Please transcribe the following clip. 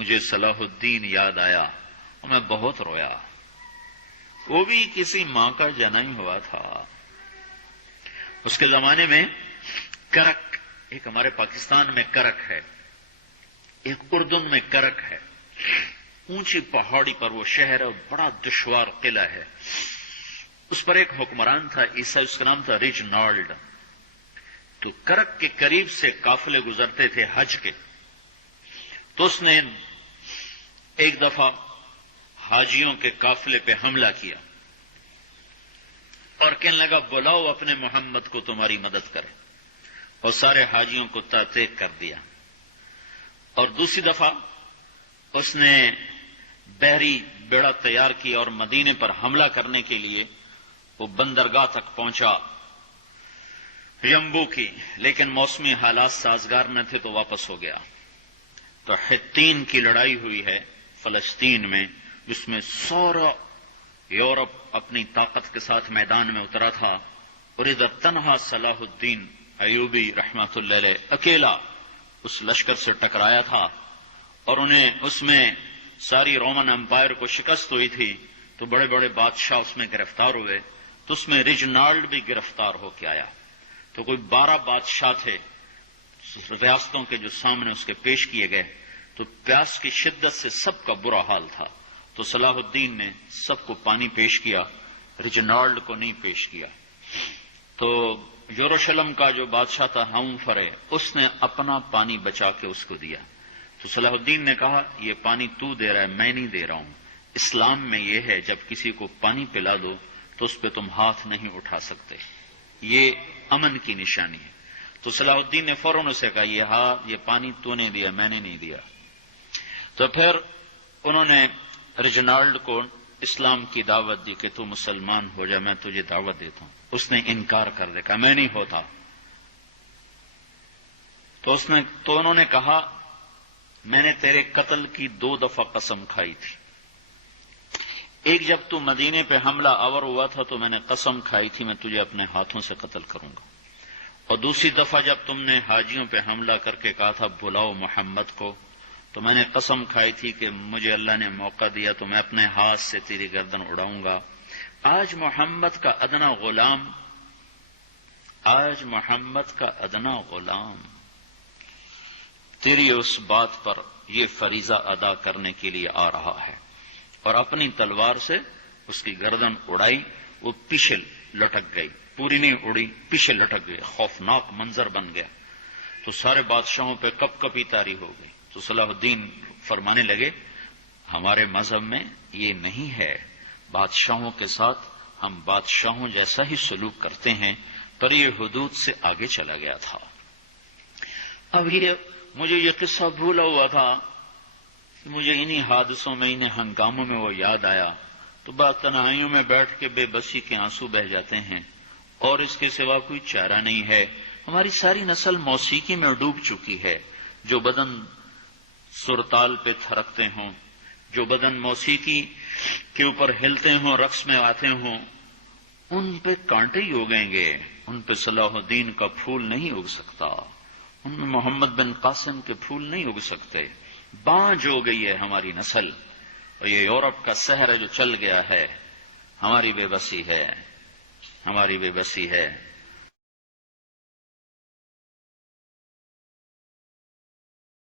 مجھے صلاح الدین یاد آیا اور میں بہت رویا. وہ بھی کسی ماں کا جنم ہوا تھا. اس کے زمانے میں کرک، ایک ہمارے پاکستان میں کرک ہے، ایک اردن میں کرک ہے. اونچی پہاڑی پر وہ شہر ہے، بڑا دشوار قلعہ ہے. اس پر ایک حکمران تھا عیسائی، اس کا نام تھا ریجنالڈ. تو کرک کے قریب سے قافلے گزرتے تھے حج کے. تو اس نے ایک دفعہ حاجیوں کے قافلے پہ حملہ کیا اور کہنے لگا بلاؤ اپنے محمد کو تمہاری مدد کرے، اور سارے حاجیوں کو تحقیق کر دیا. اور دوسری دفعہ اس نے بحری بیڑا تیار کیا اور مدینے پر حملہ کرنے کے لیے وہ بندرگاہ تک پہنچا ینبو کی، لیکن موسمی حالات سازگار نہ تھے تو واپس ہو گیا. تو حطین کی لڑائی ہوئی ہے فلسطین میں، جس میں سارا یورپ اپنی طاقت کے ساتھ میدان میں اترا تھا، اور ادھر تنہا صلاح الدین ایوبی رحمۃ اللہ علیہ اکیلا اس لشکر سے ٹکرایا تھا. اور انہیں اس میں ساری رومن امپائر کو شکست ہوئی تھی. تو بڑے بڑے بادشاہ اس میں گرفتار ہوئے. تو اس میں ریجنالڈ بھی گرفتار ہو کے آیا. تو کوئی 12 بادشاہ تھے ریاستوں کے جو سامنے اس کے پیش کیے گئے. تو پیاس کی شدت سے سب کا برا حال تھا. تو صلاح الدین نے سب کو پانی پیش کیا، ریجنالڈ کو نہیں پیش کیا. تو یروشلم کا جو بادشاہ تھا ہمفرے، اس نے اپنا پانی بچا کے اس کو دیا. تو صلاح الدین نے کہا یہ پانی تو دے رہا ہے، میں نہیں دے رہا ہوں. اسلام میں یہ ہے جب کسی کو پانی پلا دو تو اس پہ تم ہاتھ نہیں اٹھا سکتے، یہ امن کی نشانی ہے. تو صلاح الدین نے فوراً اسے کہا یہ پانی تو نے دیا، میں نے نہیں دیا. تو پھر انہوں نے ریجنالڈ کو اسلام کی دعوت دی کہ تو مسلمان ہو جا، میں تجھے دعوت دیتا ہوں. اس نے انکار کر دیا، میں نہیں ہوتا. تو انہوں نے کہا میں نے تیرے قتل کی 2 دفعہ قسم کھائی تھی. ایک جب تو مدینے پہ حملہ آور ہوا تھا تو میں نے قسم کھائی تھی میں تجھے اپنے ہاتھوں سے قتل کروں گا. اور دوسری دفعہ جب تم نے حاجیوں پہ حملہ کر کے کہا تھا بلاؤ محمد کو، تو میں نے قسم کھائی تھی کہ مجھے اللہ نے موقع دیا تو میں اپنے ہاتھ سے تیری گردن اڑاؤں گا. آج محمد کا ادنا غلام تیری اس بات پر یہ فریضہ ادا کرنے کے لیے آ رہا ہے. اور اپنی تلوار سے اس کی گردن اڑائی. وہ پیچھے لٹک گئی، پوری نہیں اڑی، پیچھے لٹک گئی. خوفناک منظر بن گیا. تو سارے بادشاہوں پہ کپ کپی طاری ہو گئی. تو صلاح الدین فرمانے لگے ہمارے مذہب میں یہ نہیں ہے، بادشاہوں کے ساتھ ہم بادشاہوں جیسا ہی سلوک کرتے ہیں. پر یہ حدود سے آگے چلا گیا تھا. اب مجھے یہ قصہ بھولا ہوا تھا، مجھے انہی حادثوں میں، انہی ہنگاموں میں وہ یاد آیا. تو بعد تنہائیوں میں بیٹھ کے بے بسی کے آنسو بہ جاتے ہیں، اور اس کے سوا کوئی چارہ نہیں ہے. ہماری ساری نسل موسیقی میں ڈوب چکی ہے. جو بدن سرتال پہ تھرکتے ہوں، جو بدن موسیقی کے اوپر ہلتے ہوں، رقص میں آتے ہوں، ان پہ کانٹے ہی اگیں گے. ان پہ صلاح الدین کا پھول نہیں اگ سکتا، ان میں محمد بن قاسم کے پھول نہیں اگ سکتے. بانجھ ہو گئی ہے ہماری نسل. اور یہ یورپ کا سحر جو چل گیا ہے، ہماری بے بسی ہے.